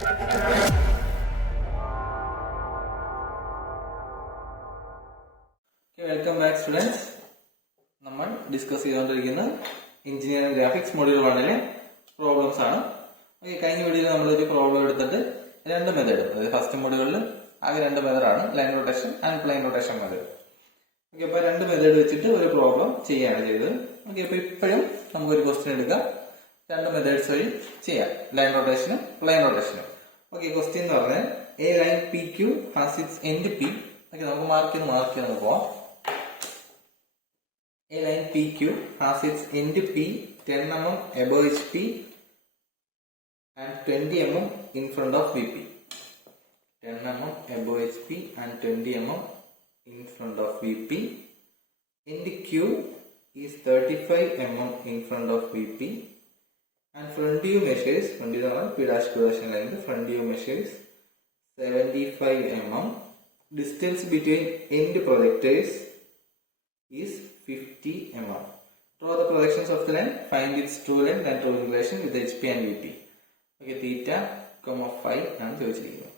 Welcome back students. നമ്മൾ discuss ചെയ്തുകൊണ്ടിരിക്കുന്ന engineering graphics module 1 problems ആണ്. ഓക്കെ, കഴിഞ്ഞ വീഡിയോയിൽ നമ്മളൊരു പ്രോബ്ലം എടുത്തിട്ട് രണ്ട് മെത്തേഡ്, അതായത് ഫസ്റ്റ് മൊഡ്യൂളിൽ ആകെ രണ്ട് മെത്തേഡാണ്, line rotation and plain rotation method. Okay, അപ്പൊ രണ്ട് മെത്തേഡ് വെച്ചിട്ട് ഒരു പ്രോബ്ലം ചെയ്യാണ് ചെയ്തത്. ഓക്കെ, അപ്പൊ ഇപ്പോഴും നമുക്കൊരു ക്വസ്റ്റ്യൻ എടുക്കാം, രണ്ട് മെത്തേഡ്സ് വഴി ചെയ്യാം, ലൈൻ റൊട്ടേഷനും പ്ലെയിൻ റൊട്ടേഷനും. ഓക്കെ, ക്വസ്റ്റ്യൻ എന്ന് പറഞ്ഞാൽ a line P Q has its end P. Okay, നമുക്ക് മാർക്ക് ചെയ്ത് പോവാം. A line PQ has its end P 10 mm above HP and 20 mm in front of VP. 10 mm above HP and 20 mm in front of VP. End Q is 35 mm in front of VP and front view measures, front view P dash Q dash line, front view measures 75 mm. Distance between end projectors is 50 mm. Draw the projections of the line, find its true length and true relation with HP and VP. Okay, theta, phi ആണ് ചോദിച്ചിരിക്കുന്നത്.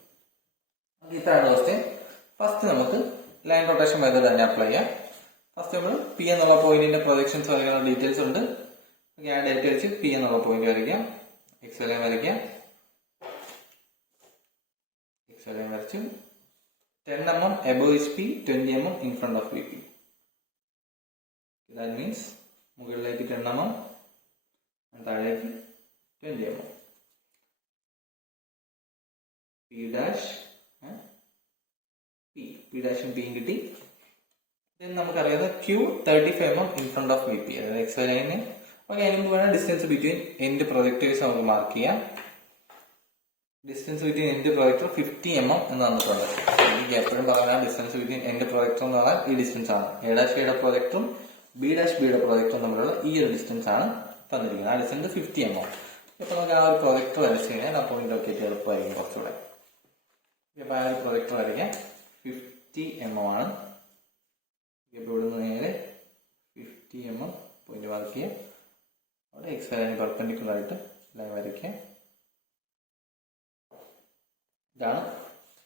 Okay, ഇതാണ് question. First നമുക്ക് line rotation method തന്നെ apply ചെയ്യാം. First നമ്മൾ P എന്നുള്ള പോയിന്റിന്റെ projections വരയ്ക്കുന്ന ഡീറ്റെയിൽസ് ഉണ്ട്. ഓക്കെ, ആ ഡേറ്റ് വെച്ച് പി എന്നുള്ള പോയിന്റ് വരയ്ക്കാം. എക്സ് ലൈൻ വരയ്ക്കാം. എക്സ് ലൈൻ വരച്ചു. 10 mm above HP, 20 mm in front of VP. That means മുകളിലേക്ക് 10 mm താഴേക്ക് 20 mm. P dash P dash P കിട്ടി. then നമുക്കറിയാം Q 35 mm in front of VP, അതായത് X ലൈന്. ഓക്കെ, അതിന് മുമ്പ് വേണം ഡിസ്റ്റൻസ് ബിറ്റ്വീൻ എൻഡ് പ്രൊജക്ടേഴ്സ് നമുക്ക് mark ചെയ്യാം. Distance between end projector 50 mm എന്ന് തന്നിട്ടുണ്ട്. എനിക്ക് എപ്പോഴും പറയാം, ഡിസ്റ്റൻസ് ബിറ്റ്വീൻ എൻഡ് പ്രൊജക്ടർ എന്ന് പറഞ്ഞാൽ ഈ ഡിസ്റ്റൻസ് ആണ്. എ ഡാഷ് എയുടെ പ്രൊജക്ടറും ബി ഡാഷ് ബിയുടെ പ്രൊജക്ടറും തമ്മിലുള്ള ഈ ഒരു ഡിസ്റ്റൻസ് ആണ് തന്നിരിക്കുന്നത്. ആ ഡിസ്റ്റൻസ് 50 mm. ഇപ്പൊ നമുക്ക് ആ ഒരു പ്രൊജക്ടർ വരച്ചു കഴിഞ്ഞാൽ ആ പോയിന്റ് ഒക്കെ എളുപ്പമായിരിക്കും കുറച്ചുകൂടെ. ഇപ്പൊ ആ ഒരു പ്രൊജക്ടർ വരയ്ക്കാം. 50 mm ആണ്. ഇപ്പൊ ഇവിടുന്ന് നേരെ 50 mm പോയിന്റ് മാർക്ക് ചെയ്യാം. അവിടെ എക്സ് ലൈന് പെർപെൻഡിക്കുലർ ആയിട്ട് ലൈൻ വരയ്ക്കാം. ഇതാണ്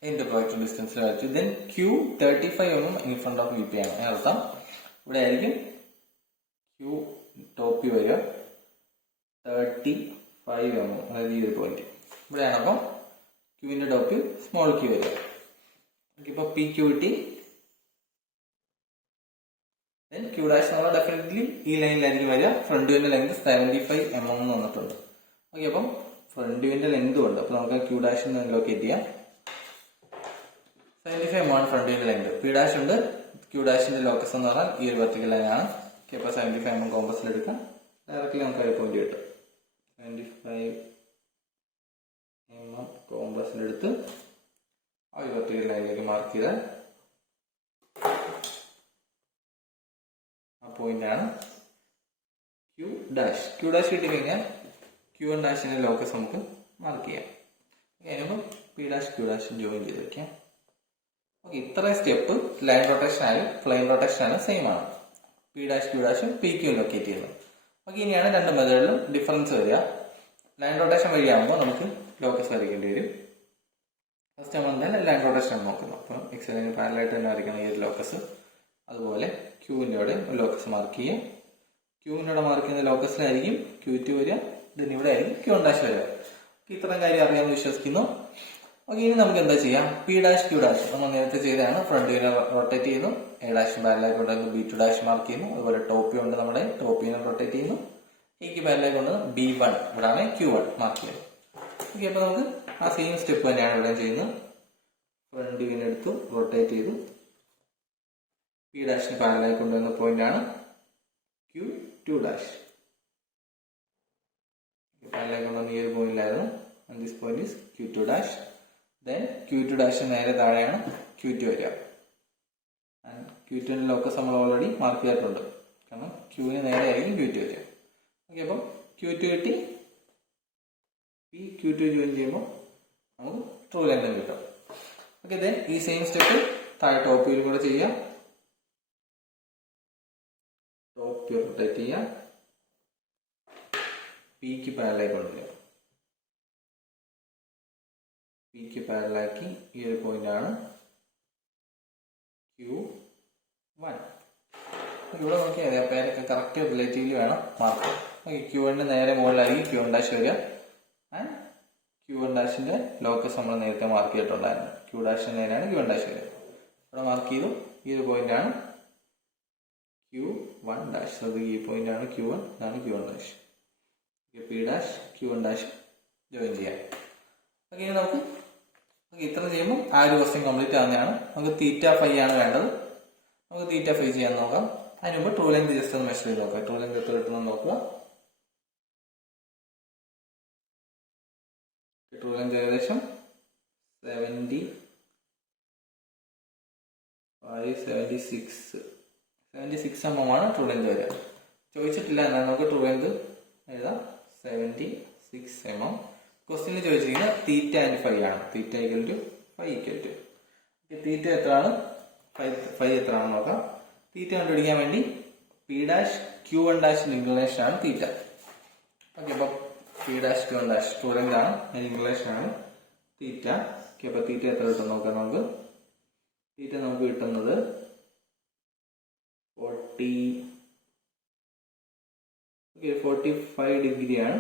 എൻഡ് പ്രൊജക്ടർ ഡിസ്റ്റൻസ് വരച്ചു. Then Q 35 mm in front of VP ആണ്. അതിനർത്ഥം ഇവിടെ ആയിരിക്കും Q ടോപ്പ് വ്യൂ വരിക 35 mm, അതായത് ഈ ഒരു പോയിന്റ് ഇവിടെയാണ്. അപ്പം ക്യൂവിന്റെ ടോപ്പ് വ്യൂ സ്മോൾ ക്യൂ വരിക. ഇപ്പൊ പി ക്യൂ കിട്ടി. ദെൻ ക്യൂ ഡാഷ് നമ്മൾ ഡെഫിനറ്റ്ലി ഈ ലൈനിലായിരിക്കും വരിക. ഫ്രണ്ട് വ്യൂവിന്റെ ലെങ്ത് 75 mm എന്ന് വന്നിട്ടുണ്ട്. ഓക്കെ, അപ്പം ഫ്രണ്ട് വ്യൂവിന്റെ ലെങ്ത് ഉണ്ട്. അപ്പൊ നമുക്ക് ക്യൂ ഡാഷ് ലൊക്കേറ്റ് ചെയ്യാം. 75 mm ആണ് ഫ്രണ്ട് വ്യൂവിന്റെ ലെങ്ത്. പി ഡാഷ് ഉണ്ട്. ക്യൂ ഡാഷിന്റെ ലോക്കസ് എന്ന് പറഞ്ഞാൽ ഈ ഒരു വെർട്ടിക്കൽ ലൈനാണ്. ഇപ്പൊ 75 mm കോമ്പസിൽ എടുക്കാം. ഡയറക്റ്റ്ലി നമുക്ക് ഒരു പോയിന്റ് കിട്ടും. 75 mm കോമ്പസിലെടുത്ത് ആ ഒരു വെർട്ടിക്കൽ ലൈനിലേക്ക് മാർക്ക് ചെയ്താൽ ആ പോയിന്റ് ആണ് ക്യൂ ഡാഷ്. ക്യൂ ഡാഷ് കിട്ടിക്കഴിഞ്ഞാൽ ക്യൂ ആൻഡ് ഡാഷിന്റെ ലോക്കസ് നമുക്ക് മാർക്ക് ചെയ്യാം. അതിനുമ്പോൾ P dash Q dash join ചെയ്ത് വെക്കാം. ഓക്കെ, ഇത്രയും സ്റ്റെപ്പ് ലൈൻ റൊട്ടേഷൻ ആയാലും പ്ലെയിൻ റൊട്ടേഷൻ ആയാലും സെയിം ആണ്. പി ഡാഷ് ക്യൂ ഡാഷും പി ക്യൂ ലൊക്കേറ്റ് ചെയ്യുന്നത്. ഓക്കെ, ഇനിയാണ് രണ്ട് മെത്തേഡിലും ഡിഫറൻസ് വരിക. ലൈൻ റൊട്ടേഷൻ വഴിയാകുമ്പോൾ നമുക്ക് ലോക്കസ് വരയ്ക്കേണ്ടി വരും. ഫസ്റ്റ് നമ്മൾ എന്തായാലും ലൈൻ റൊട്ടേഷൻ ആണ് നോക്കുന്നത്. അപ്പം എക്സ് ലൈന് പാരലായിട്ട് തന്നെ വരയ്ക്കണം ഈ ഒരു ലോക്കസ്. അതുപോലെ ക്യൂവിൻ്റെ അവിടെ ഒരു ലോക്കസ് മാർക്ക് ചെയ്യുക. ക്യൂവിൻ്റെ അവിടെ മാർക്ക് ചെയ്യുന്ന ലോക്കസിലായിരിക്കും Q2 വരിക. ദെൻ ഇവിടെ ആയിരിക്കും ക്യൂ ഡാഷ് വരിക. ഇത്രയും കാര്യം അറിയാമെന്ന് വിശ്വസിക്കുന്നു. ഓക്കെ, ഇനി നമുക്ക് എന്താ ചെയ്യാം? പി ഡാഷ് ക്യൂ ഡാഷ് നമ്മൾ നേരത്തെ ചെയ്തതാണ്. ഫ്രണ്ട് വ്യൂവിനെ റൊട്ടേറ്റ് ചെയ്യുന്നു. എ ഡാഷ് പാരലായി കൊണ്ടുവന്ന് B2 ഡാഷ് മാർക്ക് ചെയ്യുന്നു. അതുപോലെ ടോപ്പ് വ്യൂ ഉണ്ട്, നമ്മുടെ ടോപ്പ് വ്യൂവിനെ റൊട്ടേറ്റ് ചെയ്യുന്നു. എക്ക് പാരലായി കൊണ്ടുവന്ന് B1, ഇവിടെയാണ് Q1 മാർക്ക് ചെയ്യുന്നത്. ഓക്കെ, അപ്പൊ നമുക്ക് ആ സെയിം സ്റ്റെപ്പ് തന്നെയാണ് ഇവിടെ ചെയ്യുന്നത്. ഫ്രണ്ട് വ്യൂവിനെ എടുത്തു, റൊട്ടേറ്റ് ചെയ്തു. പി ഡാഷിന് പാരലായി കൊണ്ടുവന്ന പോയിന്റ് ആണ് Q2 ഡാഷ്. പാരലായി കൊണ്ടുവന്ന ഈ ഒരു പോയിന്റിലായിരുന്നു. And this point is Q2 dash. Then Q2 dash നേരെ താഴെയാണ് Q2 വരിക. ആൻഡ് Q2ന്റെ ലോക്കസ് നമ്മൾ ഓൾറെഡി മാർക്ക് ചെയ്തിട്ടുണ്ട്. കാരണം ക്യൂവിന് നേരെ ആയിരിക്കും Q2 വരിക. ഓക്കെ, അപ്പം Q2 കിട്ടി. ഈ Q2 ജോയിൻ ചെയ്യുമ്പോൾ നമുക്ക് ട്രൂ ലെങ്ത് കിട്ടും. ഓക്കെ, ദെൻ ഈ സെയിം സ്റ്റെപ്പ് താഴെ ടോപ്പ് വ്യൂവിൽ കൂടെ ചെയ്യാം. ടോപ്പ് വ്യൂ റൊട്ടേറ്റ് ചെയ്യാം. പിക്ക് പാരലായി കൊണ്ടുവരിക. പിക്ക് പാരലാക്കി ഈ ഒരു പോയിന്റാണ് Q1. ഇവിടെ നോക്കിയാൽ മതി. പേരൊക്കെ കറക്റ്റ് റിലേറ്റീവ്ലി വേണം മാർക്ക്. ഓക്കെ, Q1 നേരെ മുകളിലായിരിക്കും Q1 ഡാഷ് വരിക. ആൻഡ് Q1 ഡാഷിന്റെ ലോക്കസ് നമ്മൾ നേരത്തെ മാർക്ക് ചെയ്തിട്ടുണ്ടായിരുന്നു. Q ഡാഷിന് നേരെയാണ് Q1 ഡാഷ് വരിക. ഇവിടെ മാർക്ക് ചെയ്തു. ഈ ഒരു പോയിന്റാണ് Q1 ഡാഷ്. അത് ഈ പോയിന്റാണ് Q1, ഇതാണ് Q1 dash. P dash Q1 dash join ചെയ്യാം. ഓക്കെ, ഇനി നമുക്ക് ഇത്ര ചെയ്യുമ്പോൾ ആ ഒരു ക്വസ്റ്റ്യൻ കംപ്ലീറ്റ് ആവുന്നതാണ്. നമുക്ക് തീറ്റ ഫൈ ആണ് വേണ്ടത്. നമുക്ക് തീറ്റ ഫൈ ചെയ്യാൻ നോക്കാം. അതിന് മുമ്പ് ട്രൂ ലെങ്ത് ജസ്റ്റ് ഒന്ന് മെഷർ ചെയ്ത് നോക്കാം. ട്രൂ ലെങ്ത് എത്ര കിട്ടുമെന്ന് നോക്കുക. ട്രൂ ലെങ്ത് ഏകദേശം 76 mm ആണ് ട്രൂ ലെങ്ത് വരിക. ചോദിച്ചിട്ടില്ല, എന്നാൽ നമുക്ക് ട്രൂ ലെങ്ത് എഴുതാം. 76 mm. ക്വസ്റ്റ്യനിൽ ചോദിച്ചിരിക്കുന്നത് തീറ്റ ആൻഡ് ഫൈ ആണ്. Theta equal to phi equal to. Theta എത്രയാണ്, ഫൈ എത്രയാണെന്ന് നോക്കാം. തീറ്റ കണ്ടുപിടിക്കാൻ വേണ്ടി പി ഡാഷ് Q1 ഡാഷിന്റെ ഇൻക്ലിനേഷൻ ആണ് തീറ്റ. ഓക്കെ, അപ്പൊ P dash Q1 dash true length ആണ്, ഇൻക്ലിനേഷൻ ആണ് തീറ്റ. ഓക്കെ, അപ്പൊ തീറ്റ എത്ര കിട്ടും നോക്കാം. നമുക്ക് തീറ്റ നമുക്ക് കിട്ടുന്നത് 45 ഡിഗ്രിയാണ്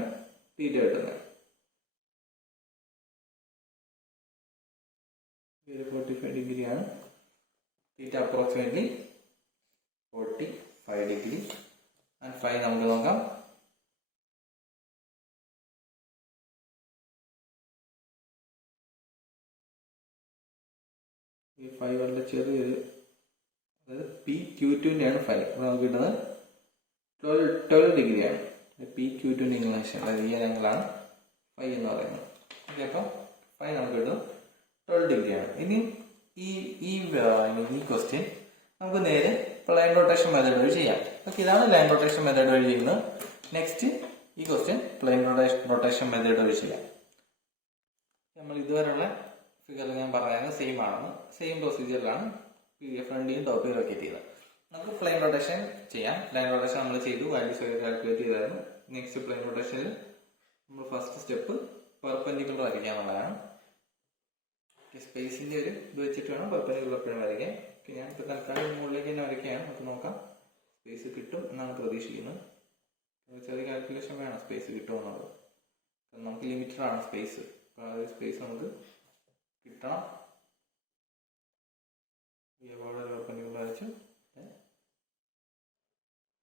തീറ്റ കിട്ടുന്നത്. 45 ഡിഗ്രിയാണ് തീറ്റ, അപ്രോക്സിമേറ്റ്ലി 45 ഡിഗ്രി. ആൻഡ് ഫൈ നമുക്ക് നോക്കാം. ഈ ഫൈ വളരെ ചെറിയൊരു, അതായത് PQ2 ആണ് ഫൈ. നമുക്ക് കിട്ടുന്നത് 12 ഡിഗ്രിയാണ്. PQ2 ഇൻക്ലിനേഷൻ, അതായത് ഈ ആംഗിളാണ് ഫൈ എന്ന് പറയുന്നത്. ഓക്കെ, അപ്പം ഫൈ നമുക്ക് കിട്ടുന്നത് 12 ഡിഗ്രിയാണ്. ഇനി ഈ ക്വസ്റ്റ്യൻ നമുക്ക് നേരെ ലൈൻ റൊട്ടേഷൻ മെത്തേഡ് വഴി ചെയ്യാം. ഓക്കെ, ഇതാണ് ലൈൻ റൊട്ടേഷൻ മെത്തേഡ് വഴി ചെയ്യുന്നത്. നെക്സ്റ്റ് ഈ ക്വസ്റ്റ്യൻ പ്ലെയിൻ റൊട്ടേഷൻ മെത്തേഡ് വഴി ചെയ്യാം. നമ്മൾ ഇതുവരെയുള്ള ഫിഗറിൽ ഞാൻ പറഞ്ഞത് സെയിം ആണെന്ന്, സെയിം പ്രൊസീജിയറിലാണ് ഫ്രണ്ടിയും ടോപ്പിയും ലൊക്കേറ്റ് ചെയ്തത്. നമുക്ക് പ്ലെയിൻ റൊട്ടേഷൻ ചെയ്യാം. പ്ലെയിൻ റൊട്ടേഷൻ നമ്മൾ ചെയ്തു, വാല്യൂസ് കാൽക്കുലേറ്റ് ചെയ്തായിരുന്നു. നെക്സ്റ്റ് പ്ലെയിൻ റൊട്ടേഷനിൽ നമ്മൾ ഫസ്റ്റ് സ്റ്റെപ്പ് പെർപെൻഡിക്കുലർ വരയ്ക്കാന്നുള്ളതാണ്. സ്പേസിന്റെ ഒരു ഇത് വെച്ചിട്ട് വേണം പെർപെൻഡിക്കുലർ എപ്പോഴും വരയ്ക്കാൻ. ഞാൻ ഇപ്പോൾ തൽക്കാലം മുകളിലേക്ക് തന്നെ വരയ്ക്കുകയാണ്. നമുക്ക് നോക്കാം സ്പേസ് കിട്ടും എന്നാണ് പ്രതീക്ഷിക്കുന്നത്. ചെറിയ കാൽക്കുലേഷൻ വേണം സ്പേസ് കിട്ടുമെന്നുള്ളത്. നമുക്ക് ലിമിറ്റഡ് ആണ് സ്പേസ്. അപ്പോൾ ആ ഒരു സ്പേസ് നമുക്ക് കിട്ടണം. പെർപെൻഡിക്കുലർ വരച്ചു,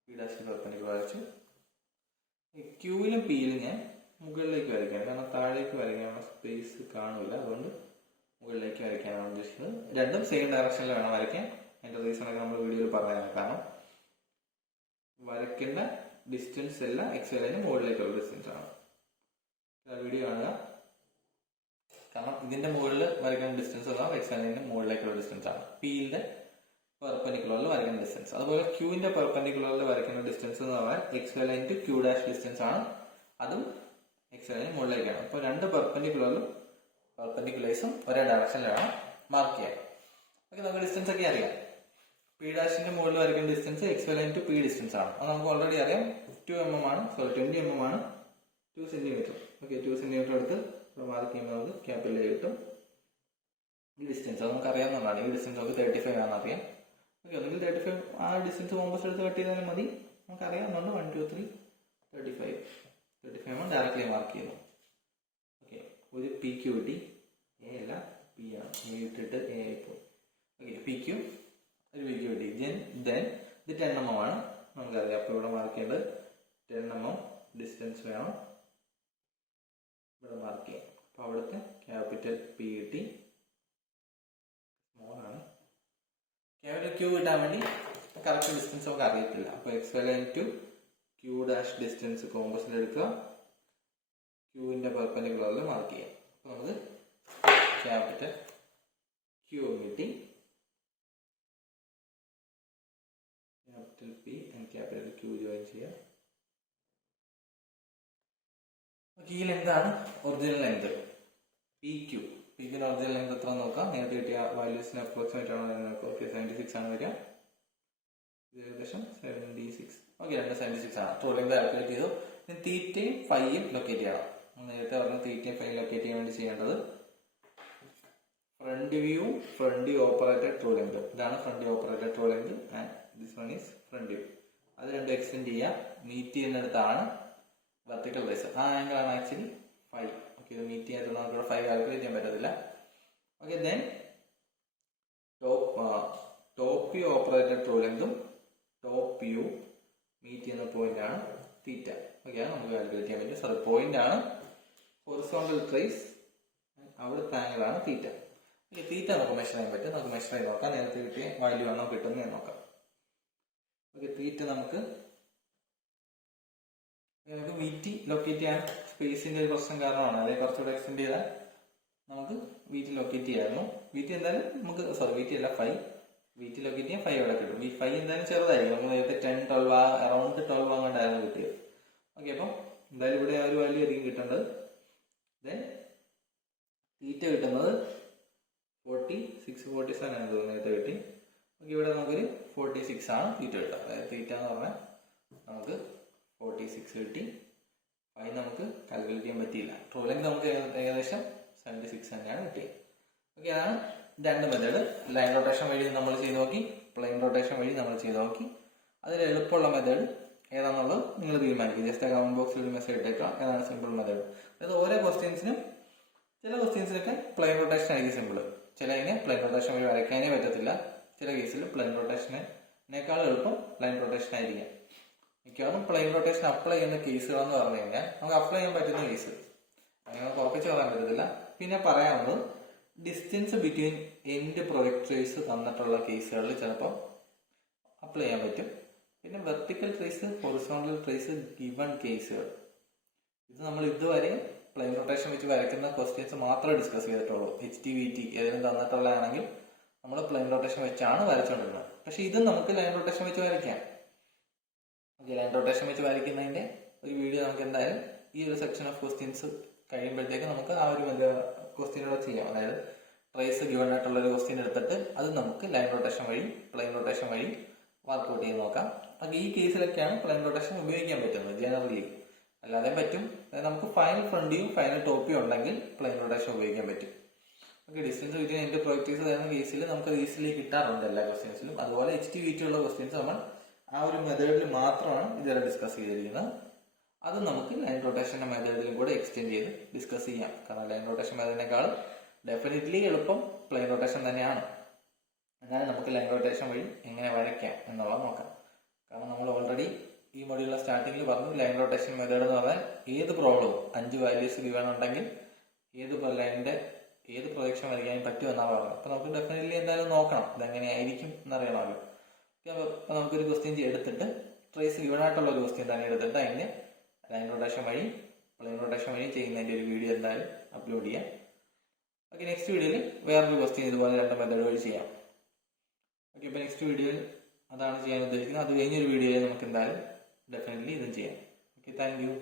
പി ഡാഷിൽ പെർപെൻഡിക്കുലർ വരച്ചു. ക്യൂവിലും പിയിലും ഞാൻ മുകളിലേക്ക് വരയ്ക്കുകയാണ്, കാരണം താഴേക്ക് വരയ്ക്കാനുള്ള സ്പേസ് കാണില്ല. അതുകൊണ്ട് മുകളിലേക്ക് വരയ്ക്കാനാണ് ഉദ്ദേശിക്കുന്നത്. രണ്ടും സെയിം ഡയറക്ഷനിൽ വേണം വരയ്ക്കാൻ. അതിന്റെ റീസൺ ഒക്കെ നമ്മൾ വീഡിയോയിൽ പറഞ്ഞതാണ്. കാരണം വരയ്ക്കേണ്ട ഡിസ്റ്റൻസ് എല്ലാം എക്സ് ലൈനിന് മുകളിലേക്കുള്ള ഡിസ്റ്റൻസ് ആണ്. വീഡിയോ കാണുക. കാരണം ഇതിന്റെ മുകളിൽ വരയ്ക്കുന്ന ഡിസ്റ്റൻസ് എല്ലാം എക്സ് ലൈനിന് മുകളിലേക്കുള്ള ഡിസ്റ്റൻസ് ആണ്. പിയിലെ പെർപെൻഡിക്കുലറിൽ വരയ്ക്കുന്ന ഡിസ്റ്റൻസ്. അതുപോലെ ക്യൂവിന്റെ പെർപെൻഡിക്കുലറിൽ വരയ്ക്കുന്ന ഡിസ്റ്റൻസ് എന്ന് പറഞ്ഞാൽ x line to Q dash distance ആണ്. അതും എക്സ് ലൈനിന് മുകളിലേക്കാണ്. അപ്പോൾ രണ്ട് പെർപെൻഡിക്കുലേഴ്സും ഒരേ ഡയറക്ഷനിലാണ് മാർക്ക് ചെയ്യാൻ. ഓക്കെ, നമുക്ക് ഡിസ്റ്റൻസ് ഒക്കെ അറിയാം. പി ഡാഷിന്റെ മുകളിൽ വരയ്ക്കുന്ന distance x line to P distance ആണ്. അത് നമുക്ക് ഓൾറെഡി അറിയാം. 20 mm ആണ്. 2 സെന്റിമീറ്റർ. ഓക്കെ, 2 സെന്റിമീറ്റർ എടുത്ത് മാർക്ക് ചെയ്യുമ്പോൾ നമുക്ക് ക്യാപിറ്റൽ കിട്ടും. ഈ ഡിസ്റ്റൻസ് അത് നമുക്ക് അറിയാവുന്നതാണ്. ഈ ഡിസ്റ്റൻസ് നമുക്ക് 35 ആണെന്ന് അറിയാം. ഓക്കെ, ഒന്നുകിൽ 35 ആ ഡിസ്റ്റൻസ് കോമ്പസ് എടുത്ത് കട്ട് ചെയ്താലും മതി. നമുക്ക് അറിയാവുന്നുണ്ട് 1 2 3 35 ഡയറക്റ്റ്ലി മാർക്ക് ചെയ്യുന്നു. ഓക്കെ, ഒരു പി ക്യൂ കിട്ടി. എ അല്ല പി ആണ്. എ ഇട്ടിട്ട് എ ആയിപ്പോയി. ഓക്കെ, പി ക്യൂ ഒരു പി ക്യൂ കിട്ടി. ദെൻ ഇത് 10 mm ആണ് നമുക്കറിയാം. അപ്പോൾ ഇവിടെ മാർക്ക് ചെയ്യേണ്ടത് 10 mm ഡിസ്റ്റൻസ് വേണം ഇവിടെ മാർക്ക് ചെയ്യാം. അപ്പോൾ അവിടുത്തെ ക്യാപിറ്റൽ പി കിട്ടി. സ്മോൾ ആണ്. ക്യാപിറ്റൽ ക്യൂ കിട്ടാൻ വേണ്ടി കറക്റ്റ് ഡിസ്റ്റൻസ് നമുക്ക് അറിയത്തില്ല. അപ്പോൾ X line to Q dash distance കോമ്പസിൽ എടുക്കുക. ക്യൂവിന്റെ പെർപെൻഡിക്കുലറിൽ മാർക്ക് ചെയ്യാം. അപ്പോൾ നമുക്ക് ക്യാപിറ്റൽ ക്യൂ കിട്ടി. Capital P and capital Q join ചെയ്യാം. ഈ ലെങ്താണ് ഒറിജിനൽ ലെങ്ത് പി ക്യൂ. പിക്കിന്റെ ഒറിജിനൽ ലെങ്ത് എത്ര നോക്കാം. നേരത്തെ കിട്ടിയ വാല്യൂസിന് അപ്രോക്സിമേറ്റ് ആണോ എന്ന് നോക്കാം. ഓക്കെ, 76 ആണ് വരിക. ഏകദേശം 76. ഓക്കെ, 76 ആണ്. ട്രൂ ലെങ്ത് കാൽക്കുലേറ്റ് ചെയ്തു. തീറ്റയും ഫൈയും ലൊക്കേറ്റ് ചെയ്യണം. നേരത്തെ പറഞ്ഞ തീറ്റയും ഫൈയും ലൊക്കേറ്റ് ചെയ്യാൻ വേണ്ടി ചെയ്യേണ്ടത് front view operated true length. ഇതാണ് front view operated true length and this one is front view. അത് രണ്ടും എക്സ്റ്റെൻഡ് ചെയ്യാം. മീറ്റ് ചെയ്യുന്നിടത്താണ് വെർട്ടിക്കൽ റേസ്. ആ ആംഗിൾ ആണ് ആക്ച്വലി 5. ഓക്കെ, ഇത് മീറ്റ് ചെയ്യാത്ത നമുക്ക് 5 കാൽക്കുലേറ്റ് ചെയ്യാൻ പറ്റത്തില്ല. Okay, then top view operated true ലെങ്തും ടോപ്പ് വ്യൂ മീറ്റ് ചെയ്യുന്ന പോയിന്റ് ആണ് തീറ്റ. ഓക്കെ, നമുക്ക് കാൽക്കുലേറ്റ് ചെയ്യാൻ പറ്റും. സോറി, പോയിന്റ് ആണ് ഹൊറിസോണ്ടൽ ട്രേസ്, അവിടുത്തെ ആംഗിൾ ആണ് തീറ്റ. ഓക്കെ, തീറ്റ നമുക്ക് മെഷർ ചെയ്യാൻ പറ്റും. നമുക്ക് മെഷർ ചെയ്ത് നോക്കാം. നേരത്തെ കിട്ടിയ വാല്യൂ ആണോ കിട്ടുന്നത് നോക്കാം. ഓക്കെ, തീറ്റ നമുക്ക് VT ലൊക്കേറ്റ് ചെയ്യാൻ സ്പേസിന്റെ ഒരു പ്രശ്നം കാരണമാണ്. അതായത് കുറച്ചുകൂടെ എക്സ്റ്റെൻഡ് ചെയ്താൽ നമുക്ക് VT ലൊക്കേറ്റ് ചെയ്യാമായിരുന്നു. VT എന്തായാലും നമുക്ക് VT അല്ല 5. VT ലൊക്കേറ്റ് ചെയ്യാൻ 5 അവിടെ കിട്ടും. ഈ 5 എന്തായാലും ചെറുതായിരിക്കും. നമ്മൾ നേരത്തെ 10, 12 അറൌണ്ട് 12 അങ്ങോട്ടായിരുന്നു കിട്ടിയത്. ഓക്കെ, അപ്പം എന്തായാലും ഇവിടെ ആ ഒരു വാല്യൂ ആയിരിക്കും കിട്ടേണ്ടത്. ദെൻ തീറ്റ കിട്ടുന്നത് 46, 47 ആണ് തോന്നുന്നത് നേരത്തെ കിട്ടി. ഓക്കെ, ഇവിടെ നമുക്കൊരു 46 ആണ് തീറ്റ കിട്ടുക. അതായത് തീറ്റ എന്ന് പറഞ്ഞാൽ നമുക്ക് 46 കിട്ടി. 5 നമുക്ക് കാൽക്കുലേറ്റ് ചെയ്യാൻ പറ്റിയില്ല. ട്രൂ ലെങ്ത് നമുക്ക് ഏകദേശം 76 തന്നെയാണ് കിട്ടിയത്. ഓക്കെ, അതാണ് രണ്ട് മെത്തേഡ്. ലൈൻ റൊട്ടേഷൻ വഴി നമ്മൾ ചെയ്ത് നോക്കി, പ്ലെയിൻ റൊട്ടേഷൻ വഴി നമ്മൾ ചെയ്ത് നോക്കി. അതിൽ എളുപ്പമുള്ള മെത്തേഡ് ഏതാണെന്നുള്ളത് നിങ്ങൾ തീരുമാനിക്കും. ജസ്റ്റ് കമന്റ് ബോക്സിൽ ഒരു മെസ്സേജ് ഇട്ടേക്കാം ഏതാണ് സിമ്പിൾ മെത്തേഡ്. അതായത് ഓരോ ക്വസ്റ്റ്യൻസിനും ചില ക്വസ്റ്റ്യൻസിലൊക്കെ പ്ലെയിൻ റൊട്ടേഷൻ ആയിരിക്കും സിമ്പിൾ, ചിലതിന് പ്ലെയിൻ റൊട്ടേഷൻ വഴി വരയ്ക്കാനേ പറ്റത്തില്ല. ചില കേസിൽ പ്ലെയിൻ റൊട്ടേഷനേക്കാൾ എളുപ്പം പ്ലെയിൻ റൊട്ടേഷൻ ആയിരിക്കാം. മിക്കവാറും പ്ലെയിൻ റൊട്ടേഷൻ അപ്ലൈ ചെയ്യുന്ന കേസുകളെന്ന് പറഞ്ഞു കഴിഞ്ഞാൽ നമുക്ക് അപ്ലൈ ചെയ്യാൻ പറ്റുന്ന കേസ് അങ്ങനെ ഉറപ്പിച്ച് പറയാൻ പറ്റത്തില്ല. പിന്നെ പറയാനുള്ളത് ഡിസ്റ്റൻസ് ബിറ്റ്വീൻ എൻഡ് പ്രൊജക്ടേഴ്സ് തന്നിട്ടുള്ള കേസുകളിൽ ചിലപ്പോൾ അപ്ലൈ ചെയ്യാൻ പറ്റും. പിന്നെ vertical trace, horizontal trace given കേസുകൾ, ഇത് നമ്മൾ ഇതുവരെ പ്ലെയിൻ റൊട്ടേഷൻ വെച്ച് വരയ്ക്കുന്ന ക്വസ്റ്റ്യൻസ് മാത്രമേ ഡിസ്കസ് ചെയ്തിട്ടുള്ളൂ. HT VT ഏതെങ്കിലും തന്നിട്ടുള്ളതാണെങ്കിൽ നമ്മൾ പ്ലെയിൻ റൊട്ടേഷൻ വെച്ചാണ് വരച്ചുകൊണ്ടിരുന്നത്. പക്ഷെ ഇതും നമുക്ക് ലൈൻ റൊട്ടേഷൻ വെച്ച് വരയ്ക്കാം. ഓക്കെ, ലൈൻ റൊട്ടേഷൻ വെച്ച് വരയ്ക്കുന്നതിന്റെ ഒരു വീഡിയോ നമുക്ക് എന്തായാലും ഈ ഒരു സെക്ഷൻ ഓഫ് ക്വസ്റ്റ്യൻസ് കഴിയുമ്പോഴത്തേക്ക് നമുക്ക് ആ ഒരു ക്വസ്റ്റ്യനുകൾ ചെയ്യാം. അതായത് ട്രേസ് ഗിവൺ ആയിട്ടുള്ള ഒരു ക്വസ്റ്റ്യൻ എടുത്തിട്ട് അത് നമുക്ക് ലൈൻ റൊട്ടേഷൻ വഴി പ്ലെയിൻ റൊട്ടേഷൻ വഴി വർക്ക്ഔട്ട് ചെയ്ത് നോക്കാം. അത് ഈ കേസിലൊക്കെയാണ് പ്ലെയിൻ റൊട്ടേഷൻ ഉപയോഗിക്കാൻ പറ്റുന്നത് ജനറലി. അല്ലാതെ പറ്റും, നമുക്ക് final front view final top view ഉണ്ടെങ്കിൽ പ്ലെയിൻ റൊട്ടേഷൻ ഉപയോഗിക്കാൻ പറ്റും. Okay, distance between end projectors തരുന്ന കേസിൽ നമുക്ക് ഈസിലി കിട്ടാറുണ്ട് എല്ലാ ക്വസ്റ്റ്യൻസിലും. അതുപോലെ HT VT ഉള്ള ക്വസ്റ്റ്യൻസ് നമ്മൾ ആ ഒരു മെത്തേഡിൽ മാത്രമാണ് ഇതുവരെ ഡിസ്കസ് ചെയ്തിരിക്കുന്നത്. അത് നമുക്ക് ലൈൻ റൊട്ടേഷന്റെ മെത്തേഡിലും കൂടെ എക്സ്റ്റെൻഡ് ചെയ്ത് ഡിസ്കസ് ചെയ്യാം. കാരണം ലൈൻ റൊട്ടേഷൻ മെത്തേഡിനേക്കാൾ ഡെഫിനറ്റ്ലി എളുപ്പം പ്ലെയിൻ റൊട്ടേഷൻ തന്നെയാണ്. എന്നാലും നമുക്ക് ലൈൻ റൊട്ടേഷൻ വഴി എങ്ങനെ വരയ്ക്കാം എന്നുള്ളത് നോക്കാം. കാരണം നമ്മൾ ഓൾറെഡി ഈ മൊഡ്യൂളിലെ സ്റ്റാർട്ടിങ്ങിൽ പറഞ്ഞു ലൈൻ റൊട്ടേഷൻ മെത്തേഡ് എന്ന് പറഞ്ഞാൽ ഏത് പ്രോബ്ലവും 5 വാല്യൂസ് ഗിവൺ ഉണ്ടെങ്കിൽ ലൈനിന്റെ ഏത് പ്രൊജക്ഷൻ വരയ്ക്കാൻ പറ്റുമെന്നാണ് പറഞ്ഞത്. അപ്പൊ നമുക്ക് ഡെഫിനറ്റ്ലി എന്തായാലും നോക്കണം ഇതെങ്ങനെയായിരിക്കും എന്നറിയണമല്ലോ. അപ്പൊ നമുക്കൊരു ക്വസ്റ്റ്യൻ എടുത്തിട്ട് ട്രേസ് ഗിവൺ ആയിട്ടുള്ള ഒരു ക്വസ്റ്റ്യൻ തന്നെ എടുത്തിട്ട് അതിന്റെ ലൈൻ റൊട്ടേഷൻ വഴി പ്ലെയിൻ റൊട്ടേഷൻ വഴി ചെയ്യുന്നതിന്റെ ഒരു വീഡിയോ എന്തായാലും അപ്ലോഡ് ചെയ്യാം. ഓക്കെ, നെക്സ്റ്റ് വീഡിയോയിൽ വേറൊരു ക്വസ്റ്റ്യൻ ഇതുപോലെ 2 മെത്തേഡ് വഴി ചെയ്യാം. ഓക്കെ, ഇപ്പൊ നെക്സ്റ്റ് വീഡിയോയിൽ അതാണ് ചെയ്യാൻ ഉദ്ദേശിക്കുന്നത്. അത് കഴിഞ്ഞൊരു വീഡിയോയിൽ നമുക്ക് എന്തായാലും ഡെഫിനറ്റ്ലി ഇതും ചെയ്യാം. Okay, thank you.